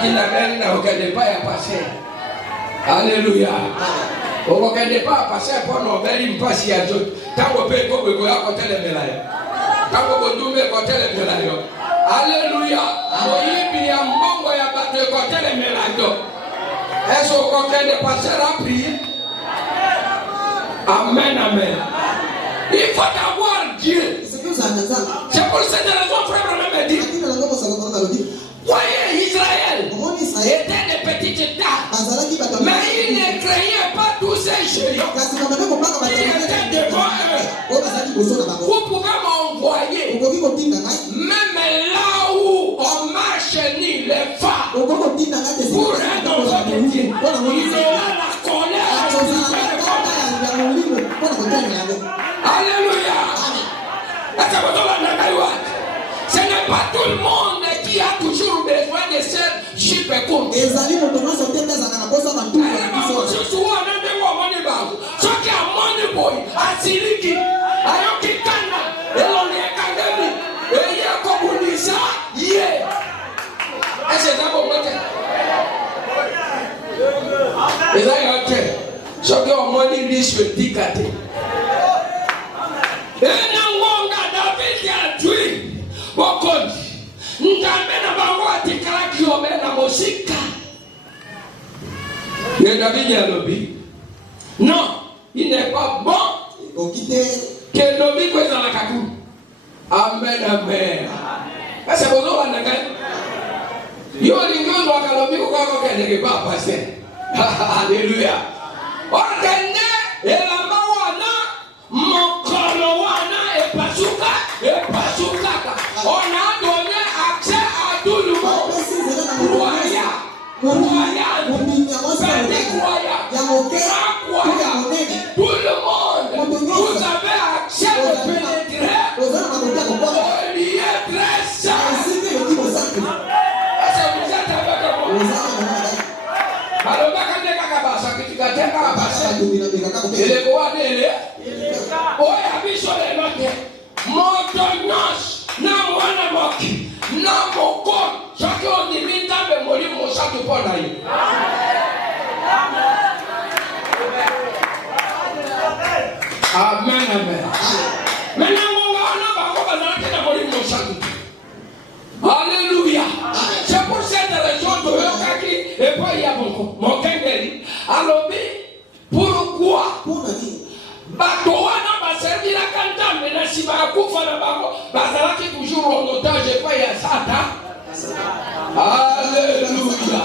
qui n'a pas à passer. Alléluia. Au ne pas passer pour nos belles passes à tout. Quand on peut go à côté les médailles. Quand on peut à côté les médailles. Alléluia. Il y a un bon à battre côté les médailles. Est-ce qu'on ne passer à prier? Amen, amen. Il faut avoir Dieu. C'est pour cette raison, frère, on me dit. Voyez, Israël était des petites états, mais ils ne craignaient pas tous ces géants qui étaient devant eux. Vous pouvez m'envoyer, même là où on marche ni les phares, pour un dans votre Dieu. Il est là la colère. Alléluia. Ce n'est pas tout le monde qui a toujours besoin de cette super compte. Non, il n'est pas bon que l'homme soit dans la cacou. Amen, amen. C'est pour ça que il y a des gens qui ne pas passer. Alléluia. Et la mawana, mon colowana et pasuka, on a donné accès à tout le monde. Croyant, tout le monde, vous avez accès à pénétrer au lieu très saint. Est-ce que vous êtes avec moi? Alors, amen, amen. Maintenant, alléluia. C'est pour cette raison que et pas il y a mon kengeli. Alors, pourquoi? Batoana va servir la cantante, mais si va couper la babo, va toujours en otage et pas il y a ça. Alléluia.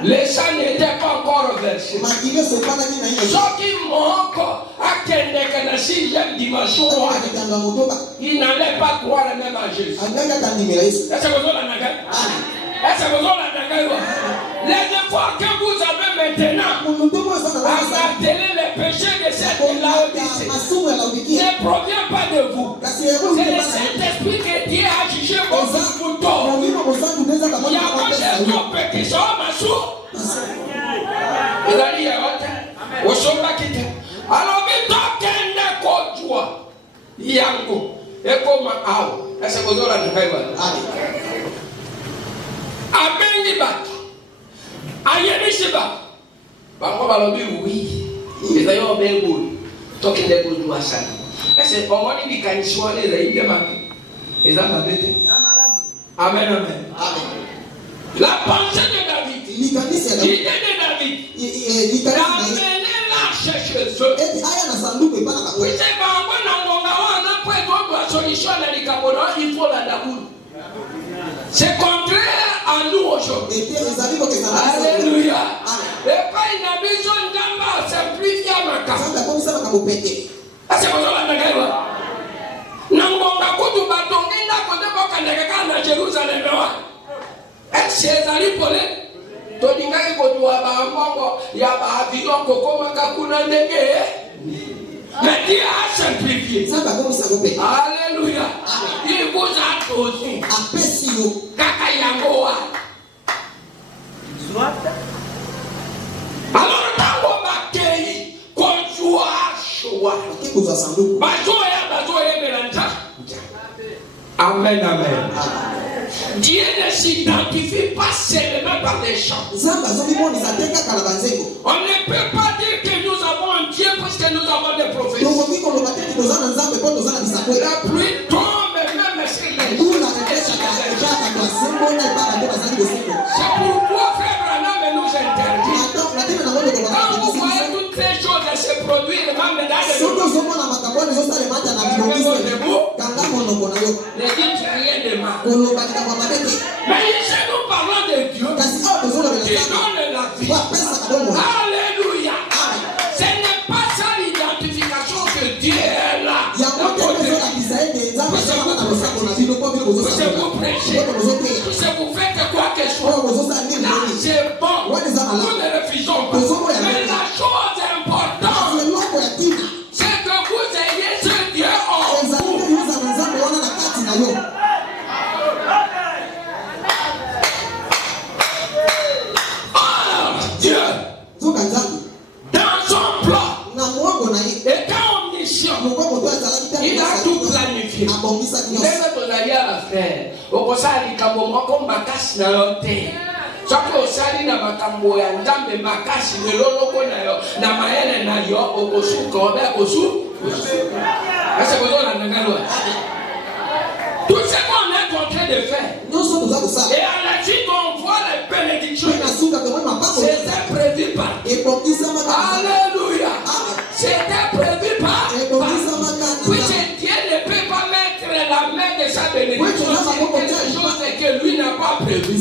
Les sangs n'étaient pas encore versés. Ce qui manque à quelqu'un de la 6e dimension, il n'allait pas croire même à Jésus. Est-ce que vous avez les efforts que vous avez maintenant à marteler les péchés de cette Laodicée ne provient pas de vous. C'est le Saint-Esprit que Dieu a jugé votre couteau. Il y a pas de stop qui sont massous. Il a dit au sommet qui était. Alors, mais tant qu'elle n'est qu'au joie, Yango, et comme Ao, est-ce que vous avez la paix? Amen, Ayébishiba. Bango balobi oui. Il est en bien beau. Tant qu'il est beau doit ça. C'est pour moi il dit soit les aïeux mami. Et ça m'a bête. Amen, amen. La pensée de David. L'idée de David. Il a amené l'arche chez eux. Oui, c'est pas moi non on a pas de solution à l'Ikabono, il faut la daboul. C'est contraire à nous aujourd'hui. Alléluia. Et pas une ambition d'amba simplifier ma case. C'est pour ça que Nangonga kutu batongi na kote boka na Jérusalem wa. C'est ali pole. Toninga iko tuwa ba mbongo ya ba avion kokoma kakuna ndenge. Mais Dieu a simplifié. Alléluia. Il vous a donné. Kaka yangoa. Alors, tango bakei konjua shwa. Bazoya melanja. Amen, amen. Dieu ne s'identifie pas seulement par des champs. On ne peut pas dire que nous avons un Dieu parce que nous avons des prophéties. La pluie tombe même sur les gens. C'est pourquoi Frère Branham nous interdit. Quand vous voyez toutes ces choses se produire, même dans les ne dites rien de mal. Mais ici nous parlons de Dieu qui donne la vie. Alléluia. Ce n'est pas ça l'identification que Dieu est là. Vous prêchez, vous faites quoi que ce soit. Là c'est bon. Nous ne refusons pas. Mais la chose importante, c'est que vous ayez ce Dieu en vous. Dieu, dans son plan, et quand omniscient, il a tout planifié. Même ton arrière frère, au conseil du Cameroun, comme Makasi n'a l'auté. Chaque osali na makambo ya ndambe makasi leloko na yo na maele na yo okosuka obe okosu. Est-ce que vous avez entendu? Tout ce qu'on est en train de faire. Et à la suite on voit les bénédictions. C'était prévu par. Alléluia. C'était prévu par. Puisque Dieu ne peut pas mettre la main de sa bénédiction sur quelque chose que lui n'a pas prévu.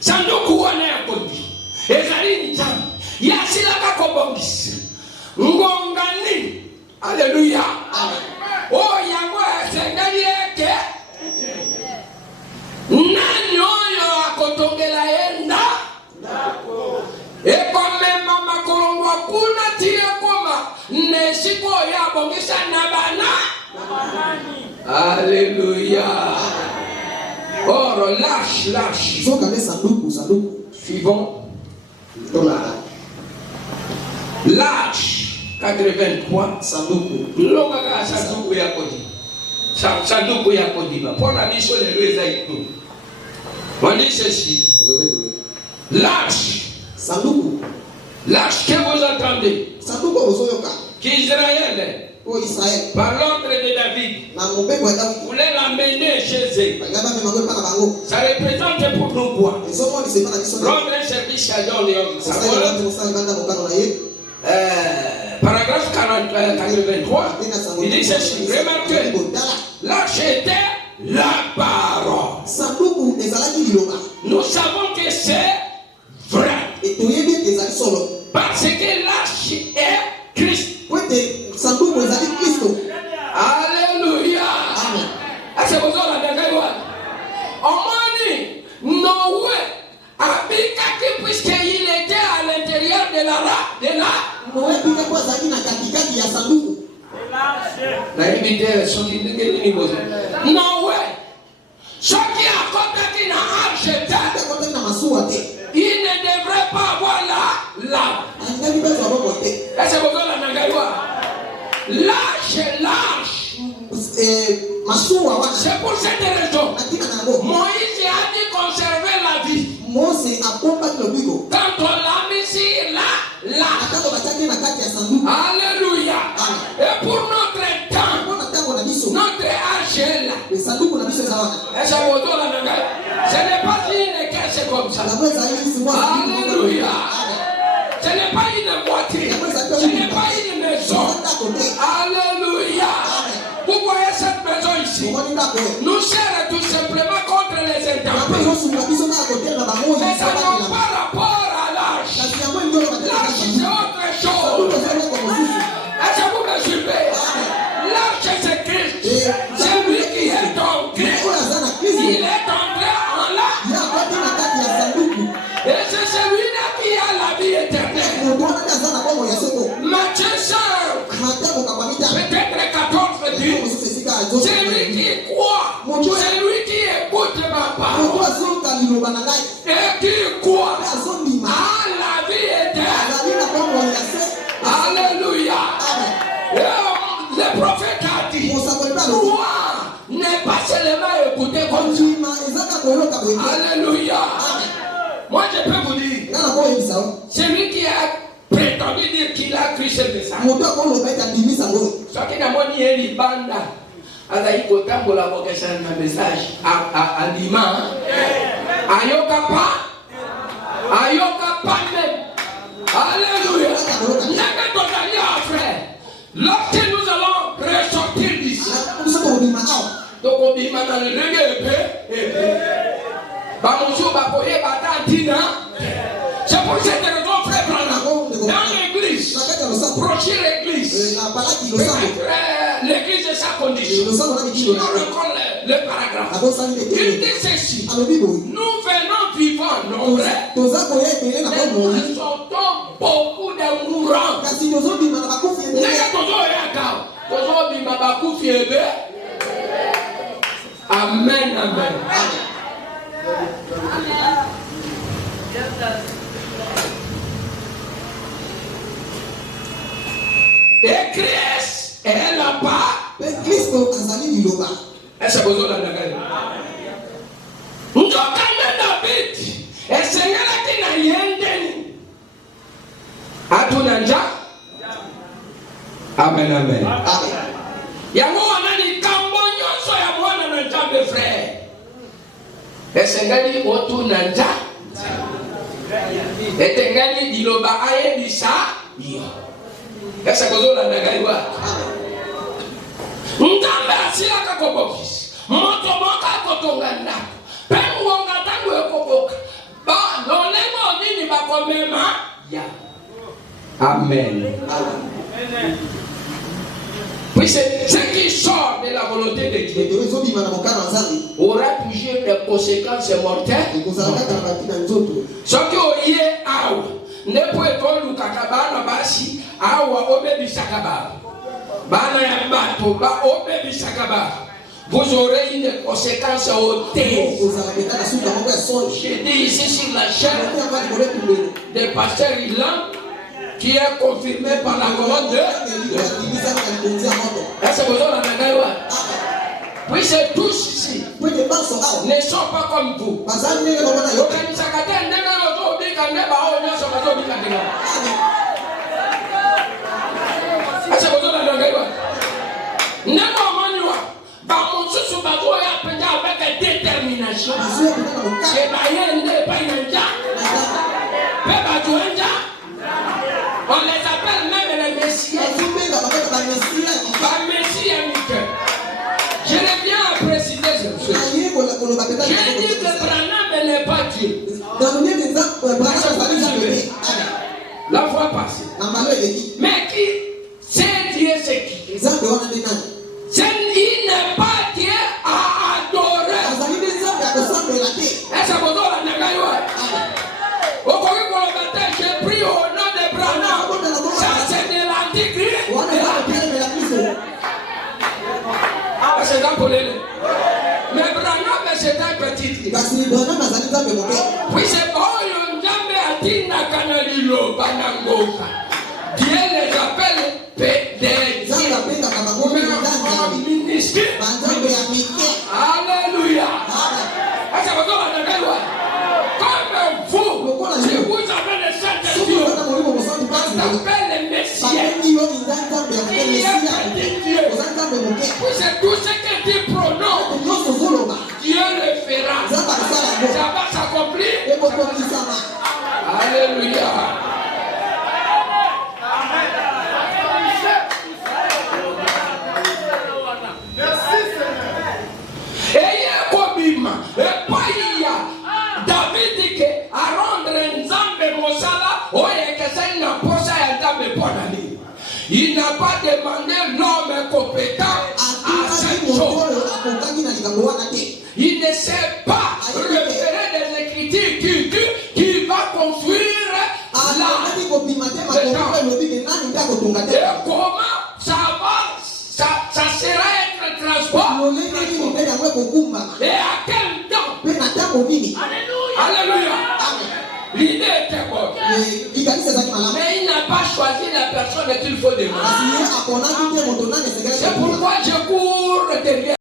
Sanduku wana ya kodi ezali nzambe yasilaka kobongisa ngongani. Alléluia. Oh yango esengeli eke nani oyo akotongela yenda ekomema makolongwa kuna tie koma nesiko oyo abongisa na bana. Alléluia. Or lâche. Suivant. Lâche 83. Sanduku ya kodi. Sanduku ya kodi. Pour la mission de l'Esaïe. On dit ceci. Lâche. Lâche que vous entendez. Qu'Israël. Par l'ordre de David, voulait l'amener chez eux. Ça représente pour nous quoi? Rendre un service à Dieu. Paragraphe 83, il dit ceci. Remarquez, l'arche était la parole. Nous savons que c'est vrai. Parce que l'arche est Christ. Alléluia. Est-ce que vous avez entendu? Omani, Noé, Abikaki, puisqu'il était à l'intérieur de la Noé, ce qui a compté dans l'arche, il ne devrait pas avoir la lame. Est-ce que vous avez entendu? Lâche. C'est pour cette raison. Moïse a dit conserver la vie. Quand on l'a mis sur la. Alléluia. Et pour notre temps, notre âge est là. Est-ce que vous avez ce n'est pas une caisse comme ça. Alléluia. Ce n'est pas une voiture. Ce n'est pas une maison. Alléluia. Vous voyez cette maison ici. Nous serons tout simplement contre les intempéries. Mais ça n'a pas rapport à l'âge. L'âge c'est autre chose. Est-ce que vous me suivez? L'âge c'est Christ. C'est lui qui est en Christ. Il est entré en là. Et c'est celui-là qui a la vie éternelle. Matthieu 5, peut-être 14 dit, c'est lui qui croit, c'est lui qui écoute ma parole et qui croit à la vie éternelle. Alléluia. Le prophète a dit, croire n'est pas seulement Alléluia. Moi je peux vous dire, celui qui a prétendu dire qu'il a cru ce message, ce qui n'a pas dit une bande, il faut tambola pour que ça un message à l'imam. Ayoka pas même. Alléluia. Lorsque nous allons ressortir d'ici, donc on dit maintenant le c'est pour cette raison, frère Branham, dans l'église, procher l'église, l'église est sa condition. Je reprends le paragraphe. Il dit ceci: nous venons vivants nombreux, nous sortons beaucoup de mourants. Amen, amen. Et Christ est là-bas. Est-ce que vous avez David? Et Seigneur qui n'a rien. Amen, amen. Frère. Et Seigneur otu nanja. Et Seigneur diloba aye bisa. Est-ce que vous avez David? Ngambe asila kakobokis. Moto moka kotonganda. Pengonga tangu ekoboka. Ba nolemo nini bakomema? Ya. Amen. Amen. Puis ce qui sort de la volonté de Dieu aura toujours des conséquences mortelles. Ce qui est awa, ne peut pas nous kakabana basi awa obebi sakaba. Bana ya bato ba obebi sakaba. Vous aurez une conséquence ôtée. Je dis ici sur la chaîne de Pasteur Ilan, qui est confirmé par la colonne de est-ce que vous avez la gaïwa? Oui, c'est tous ici ne sont pas comme vous. Est-ce que vous avez la gaïwa? Avec détermination. On les appelle même les messieurs. Je l'ai bien précisé ce chose. Je dis que Branham n'est pas Dieu. La fois passée. Mais qui c'est Dieu, c'est qui? Il n'est pas Dieu à adorer. Est-ce que vous avez la gaïwa? J'ai pris au nom de Branham. Ça c'est de l'antichrist. C'est un problème. Mais Branham c'est un petit Dieu. Oui, c'est bon. Dieu les appelle des ministres. Alléluia. Comme vous, si vous avez le Saint-Esprit, vous appelez les messieurs. C'est tout ce que Dieu prononce. Dieu le fera. Ça va s'accomplir. Alléluia. David dit que à rendre Nzambe Mosala, il n'a pas demandé l'homme compétent à cette chose. Il ne sait pas référer des écritures qui va construire la et comment ça va, ça sera être transport et à quel temps. Alléluia. L'idée était bonne. Mais il n'a pas choisi la personne qu'il faut demander. C'est pourquoi je cours derrière.